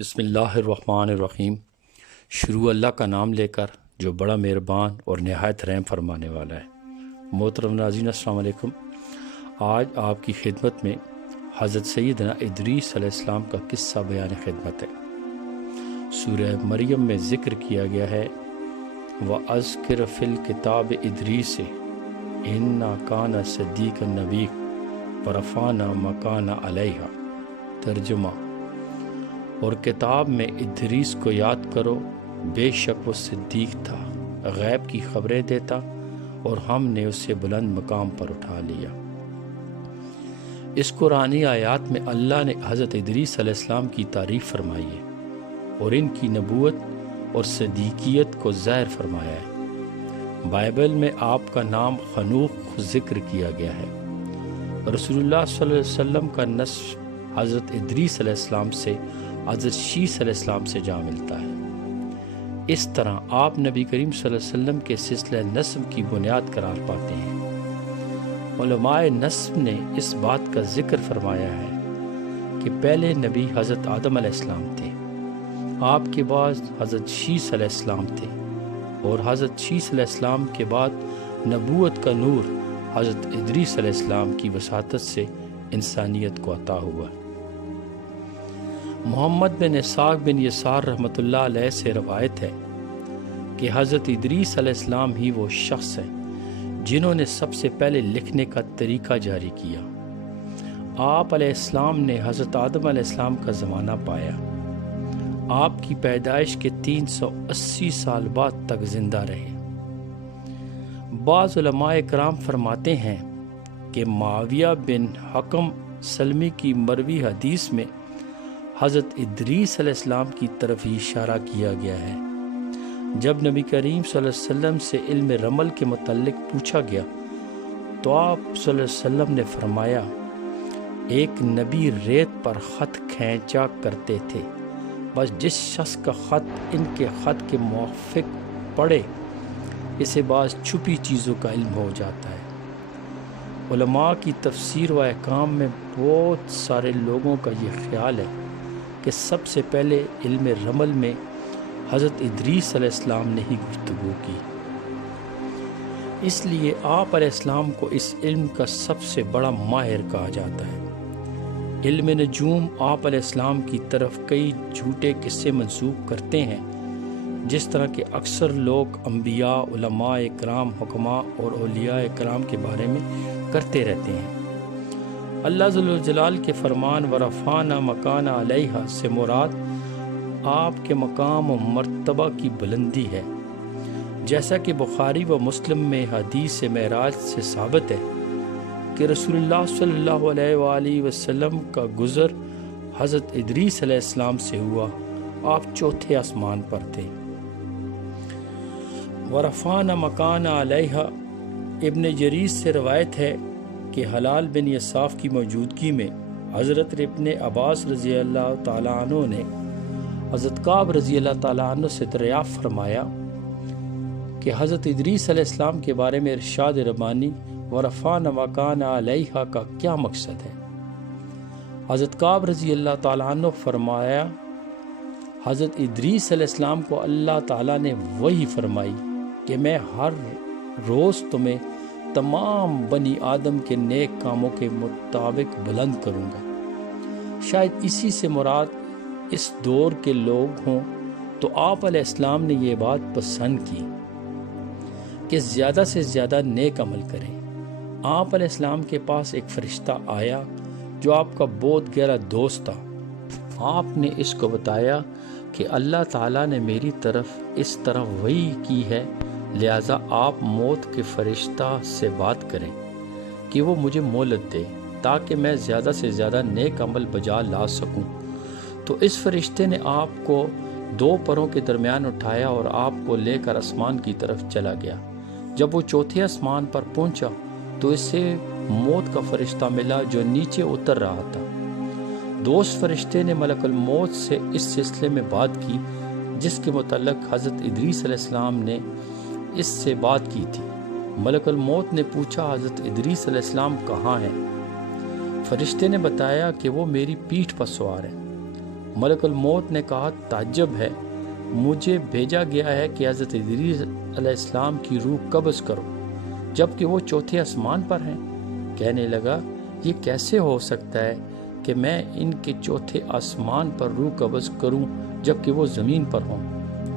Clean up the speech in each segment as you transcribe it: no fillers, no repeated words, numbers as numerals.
بسم اللہ الرحمن الرحیم۔ شروع اللہ کا نام لے کر جو بڑا مہربان اور نہایت رحم فرمانے والا ہے۔ محترم ناظرین السلام علیکم۔ آج آپ کی خدمت میں حضرت سیدنا ادریس علیہ السلام کا قصہ بیان خدمت ہے۔ سورہ مریم میں ذکر کیا گیا ہے وَأَذْكِرْ فِي الْكِتَابِ إِدْرِيسَ إِنَّهُ كَانَ صِدِّيقًا نَبِيًّا وَرَفَعْنَاهُ مَكَانًا عَلِيًّا۔ ترجمہ: اور کتاب میں ادریس کو یاد کرو، بے شک وہ صدیق تھا، غیب کی خبریں دیتا، اور ہم نے اسے بلند مقام پر اٹھا لیا۔ اس قرآنی آیات میں اللہ نے حضرت ادریس علیہ السلام کی تعریف فرمائی ہے اور ان کی نبوت اور صدیقیت کو ظاہر فرمایا ہے۔ بائبل میں آپ کا نام خنوخ ذکر کیا گیا ہے۔ رسول اللہ صلی اللہ علیہ وسلم کا نسب حضرت ادریس علیہ السلام سے حضرت شیث علیہ السلام سے جا ملتا ہے۔ اس طرح آپ نبی کریم صلی اللہ علیہ وسلم کے سلسلہ نسب کی بنیاد قرار پاتے ہیں۔ علماء نسب نے اس بات کا ذکر فرمایا ہے کہ پہلے نبی حضرت آدم علیہ السلام تھے، آپ کے بعد حضرت شیث علیہ السلام تھے، اور حضرت شیث علیہ السلام کے بعد نبوت کا نور حضرت ادریس علیہ السلام کی وساطت سے انسانیت کو عطا ہوا۔ محمد بن اسحاق بن یسار رحمۃ اللہ علیہ سے روایت ہے کہ حضرت ادریس علیہ السلام ہی وہ شخص ہیں جنہوں نے سب سے پہلے لکھنے کا طریقہ جاری کیا۔ آپ علیہ السلام نے حضرت آدم علیہ السلام کا زمانہ پایا۔ آپ کی پیدائش کے 380 سال بعد تک زندہ رہے۔ بعض علماء کرام فرماتے ہیں کہ معاویہ بن حکم سلمی کی مروی حدیث میں حضرت ادریس علیہ السلام کی طرف ہی اشارہ کیا گیا ہے۔ جب نبی کریم صلی اللہ علیہ وسلم سے علم رمل کے متعلق پوچھا گیا تو آپ صلی اللہ علیہ وسلم نے فرمایا، ایک نبی ریت پر خط کھینچا کرتے تھے، بس جس شخص کا خط ان کے خط کے موافق پڑے اسے بعض چھپی چیزوں کا علم ہو جاتا ہے۔ علماء کی تفسیر و احکام میں بہت سارے لوگوں کا یہ خیال ہے کہ سب سے پہلے علم رمل میں حضرت ادریس علیہ السلام نے ہی گفتگو کی، اس لیے آپ علیہ السلام کو اس علم کا سب سے بڑا ماہر کہا جاتا ہے۔ علم نجوم آپ علیہ السلام کی طرف کئی جھوٹے قصے منسوب کرتے ہیں، جس طرح کہ اکثر لوگ انبیاء، علماء کرام، حکماء اور اولیاء کرام کے بارے میں کرتے رہتے ہیں۔ اللہ ذو الجلال کے فرمان وَرَفَعْنَا مَكَانًا عَلَيْهَا سے مراد آپ کے مقام و مرتبہ کی بلندی ہے، جیسا کہ بخاری و مسلم میں حدیث معراج سے ثابت ہے کہ رسول اللہ صلی اللہ علیہ وآلہ وسلم کا گزر حضرت ادریس علیہ السلام سے ہوا، آپ چوتھے آسمان پر تھے۔ وَرَفَعْنَا مَكَانًا عَلَيْهَا ابن جریر سے روایت ہے کہ حلال بن یصاف کی موجودگی میں حضرت ابن عباس رضی اللہ تعالیٰ عنہ نے حضرت کعب رضی اللہ تعالیٰ عنہ سے دریافت فرمایا کہ حضرت ادریس علیہ السلام کے بارے میں ارشاد ربانی وَرَفَعْنَا مَكَانًا عَلَيْهَا کا کیا مقصد ہے؟ حضرت کعب رضی اللہ تعالیٰ عنہ فرمایا، حضرت ادریس علیہ السلام کو اللہ تعالیٰ نے وحی فرمائی کہ میں ہر روز تمہیں تمام بنی آدم کے نیک کاموں کے مطابق بلند کروں گا۔ شاید اسی سے مراد اس دور کے لوگ ہوں، تو آپ علیہ السلام نے یہ بات پسند کی کہ زیادہ سے زیادہ نیک عمل کریں۔ آپ علیہ السلام کے پاس ایک فرشتہ آیا جو آپ کا بہت گہرا دوست تھا۔ آپ نے اس کو بتایا کہ اللہ تعالیٰ نے میری طرف اس طرح وحی کی ہے، لہٰذا آپ موت کے فرشتہ سے بات کریں کہ وہ مجھے مہلت دے تاکہ میں زیادہ سے زیادہ نیک عمل بجا لا سکوں۔ تو اس فرشتے نے آپ کو 2 پروں کے درمیان اٹھایا اور آپ کو لے کر آسمان کی طرف چلا گیا۔ جب وہ چوتھے آسمان پر پہنچا تو اسے موت کا فرشتہ ملا جو نیچے اتر رہا تھا۔ دوست فرشتے نے ملک الموت سے اس سلسلے میں بات کی جس کے متعلق حضرت ادریس علیہ السلام نے اس سے بات کی تھی۔ ملک الموت نے پوچھا، حضرت ادریس علیہ السلام کہاں ہیں؟ فرشتے نے بتایا کہ وہ میری پیٹھ پر سوار ہیں۔ ملک الموت نے کہا تعجب ہے، مجھے بھیجا گیا ہے کہ حضرت ادریس علیہ السلام کی روح قبض کرو جبکہ وہ چوتھے آسمان پر ہیں۔ کہنے لگا یہ کیسے ہو سکتا ہے کہ میں ان کے چوتھے آسمان پر روح قبض کروں جبکہ وہ زمین پر ہوں۔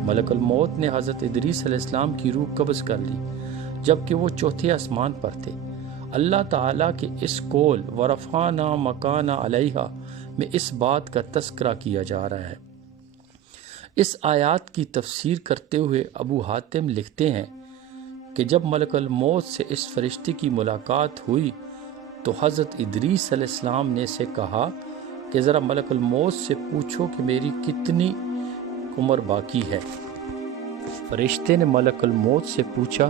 ملک الموت نے حضرت ادریس علیہ السلام کی روح قبض کر لی جبکہ وہ چوتھے آسمان پر تھے۔ اللہ تعالیٰ کے اس قول ورفعنا مکان علیہا میں اس بات کا تذکرہ کیا جا رہا ہے۔ اس آیات کی تفسیر کرتے ہوئے ابو حاتم لکھتے ہیں کہ جب ملک الموت سے اس فرشتے کی ملاقات ہوئی تو حضرت ادریس علیہ السلام نے اسے کہا کہ ذرا ملک الموت سے پوچھو کہ میری کتنی عمر باقی ہے۔ فرشتے نے ملک الموت سے پوچھا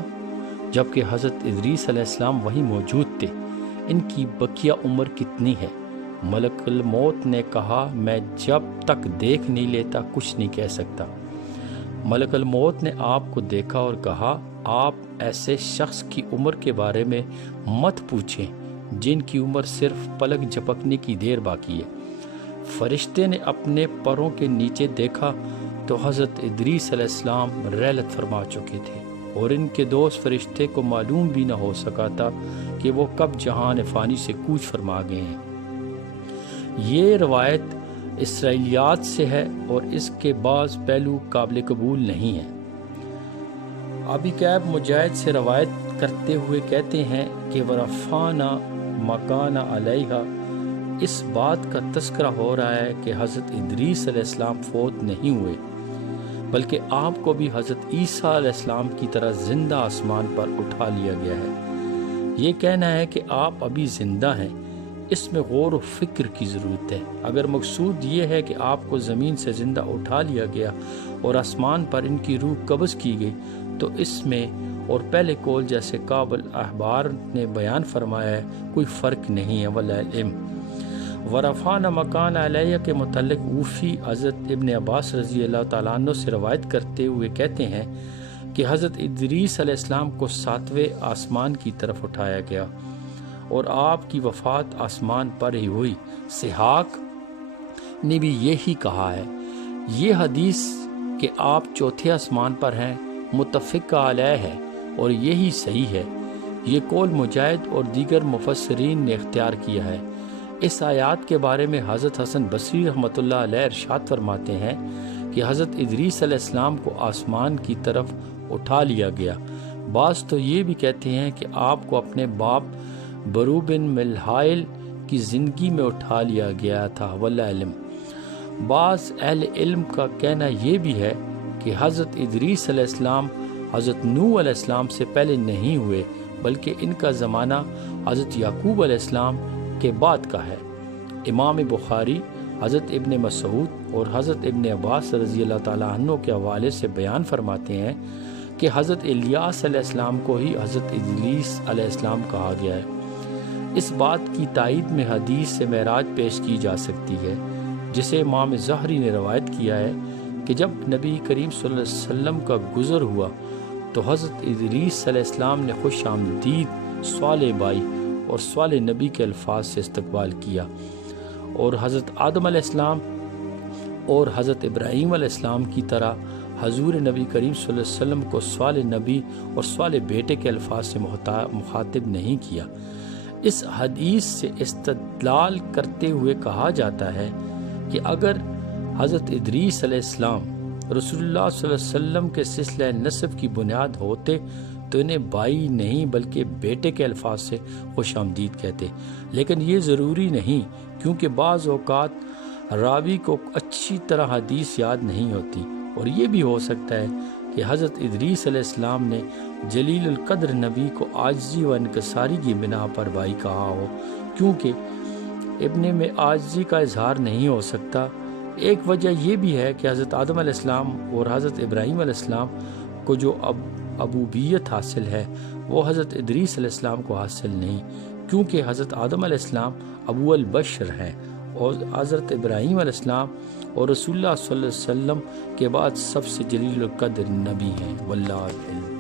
جبکہ حضرت ادریس علیہ السلام وہیں موجود تھے، ان کی بقیہ عمر کتنی ہے؟ ملک الموت نے کہا میں جب تک دیکھ نہیں لیتا کچھ نہیں کہہ سکتا۔ ملک الموت نے آپ کو دیکھا اور کہا آپ ایسے شخص کی عمر کے بارے میں مت پوچھیں جن کی عمر صرف پلک جھپکنے کی دیر باقی ہے۔ فرشتے نے اپنے پروں کے نیچے دیکھا تو حضرت ادریس علیہ السلام رحلت فرما چکے تھے اور ان کے دوست فرشتے کو معلوم بھی نہ ہو سکا تھا کہ وہ کب جہان فانی سے کوچ فرما گئے ہیں۔ یہ روایت اسرائیلیات سے ہے اور اس کے بعض پہلو قابل قبول نہیں ہیں۔ ابی کعب مجاہد سے روایت کرتے ہوئے کہتے ہیں کہ ورفعنا مکان علیہا اس بات کا تذکرہ ہو رہا ہے کہ حضرت ادریس علیہ السلام فوت نہیں ہوئے بلکہ آپ کو بھی حضرت عیسیٰ علیہ السلام کی طرح زندہ آسمان پر اٹھا لیا گیا ہے۔ یہ کہنا ہے کہ آپ ابھی زندہ ہیں، اس میں غور و فکر کی ضرورت ہے۔ اگر مقصود یہ ہے کہ آپ کو زمین سے زندہ اٹھا لیا گیا اور آسمان پر ان کی روح قبض کی گئی تو اس میں اور پہلے قول جیسے کعب الاحبار نے بیان فرمایا ہے کوئی فرق نہیں ہے۔ واللہ علم۔ ورفعنا مکان علیہ کے متعلق اوفی حضرت ابن عباس رضی اللہ تعالیٰ عنہ سے روایت کرتے ہوئے کہتے ہیں کہ حضرت ادریس علیہ السلام کو 7ویں آسمان کی طرف اٹھایا گیا اور آپ کی وفات آسمان پر ہی ہوئی۔ سحاق نے بھی یہی کہا ہے۔ یہ حدیث کہ آپ چوتھے آسمان پر ہیں متفق علیہ ہے اور یہی صحیح ہے۔ یہ قول مجاہد اور دیگر مفسرین نے اختیار کیا ہے۔ اس آیات کے بارے میں حضرت حسن بصری رحمۃ اللہ علیہ ارشاد فرماتے ہیں کہ حضرت ادریس علیہ السلام کو آسمان کی طرف اٹھا لیا گیا۔ بعض تو یہ بھی کہتے ہیں کہ آپ کو اپنے باپ برو بن ملحائل کی زندگی میں اٹھا لیا گیا تھا۔ واللہ علم۔ بعض اہل علم کا کہنا یہ بھی ہے کہ حضرت ادریس علیہ السلام حضرت نوح علیہ السلام سے پہلے نہیں ہوئے بلکہ ان کا زمانہ حضرت یعقوب علیہ السلام کے بعد کا ہے۔ امام بخاری حضرت ابن مسعود اور حضرت ابن عباس رضی اللہ تعالیٰ عنہ کے حوالے سے بیان فرماتے ہیں کہ حضرت الیاس علیہ السلام کو ہی حضرت ادریس علیہ السلام کہا گیا ہے۔ اس بات کی تائید میں حدیث سے معراج پیش کی جا سکتی ہے جسے امام زہری نے روایت کیا ہے کہ جب نبی کریم صلی اللہ علیہ وسلم کا گزر ہوا تو حضرت ادریس علیہ السلام نے خوش آمدید سوال بائی اور سوال نبی کے الفاظ سے استقبال کیا اور حضرت آدم علیہ السلام اور حضرت ابراہیم علیہ السلام کی طرح حضور نبی کریم صلی اللہ علیہ وسلم کو سوال نبی اور سوال بیٹے کے الفاظ سے مخاطب نہیں کیا۔ اس حدیث سے استدلال کرتے ہوئے کہا جاتا ہے کہ اگر حضرت ادریس علیہ السلام رسول اللہ صلی اللہ علیہ وسلم کے سلسلہ نسب کی بنیاد ہوتے تو انہیں بھائی نہیں بلکہ بیٹے کے الفاظ سے خوش آمدید کہتے، لیکن یہ ضروری نہیں کیونکہ بعض اوقات راوی کو اچھی طرح حدیث یاد نہیں ہوتی، اور یہ بھی ہو سکتا ہے کہ حضرت ادریس علیہ السلام نے جلیل القدر نبی کو عاجزی و انکساری کی بنا پر بھائی کہا ہو، کیونکہ ابن میں عاجزی کا اظہار نہیں ہو سکتا۔ ایک وجہ یہ بھی ہے کہ حضرت آدم علیہ السلام اور حضرت ابراہیم علیہ السلام کو جو ابوبیت حاصل ہے وہ حضرت ادریس علیہ السلام کو حاصل نہیں، کیونکہ حضرت آدم علیہ السلام ابو البشر ہیں اور حضرت ابراہیم علیہ السلام اور رسول اللہ صلی اللہ علیہ وسلم کے بعد سب سے جلیل القدر نبی ہیں۔ واللہ علم۔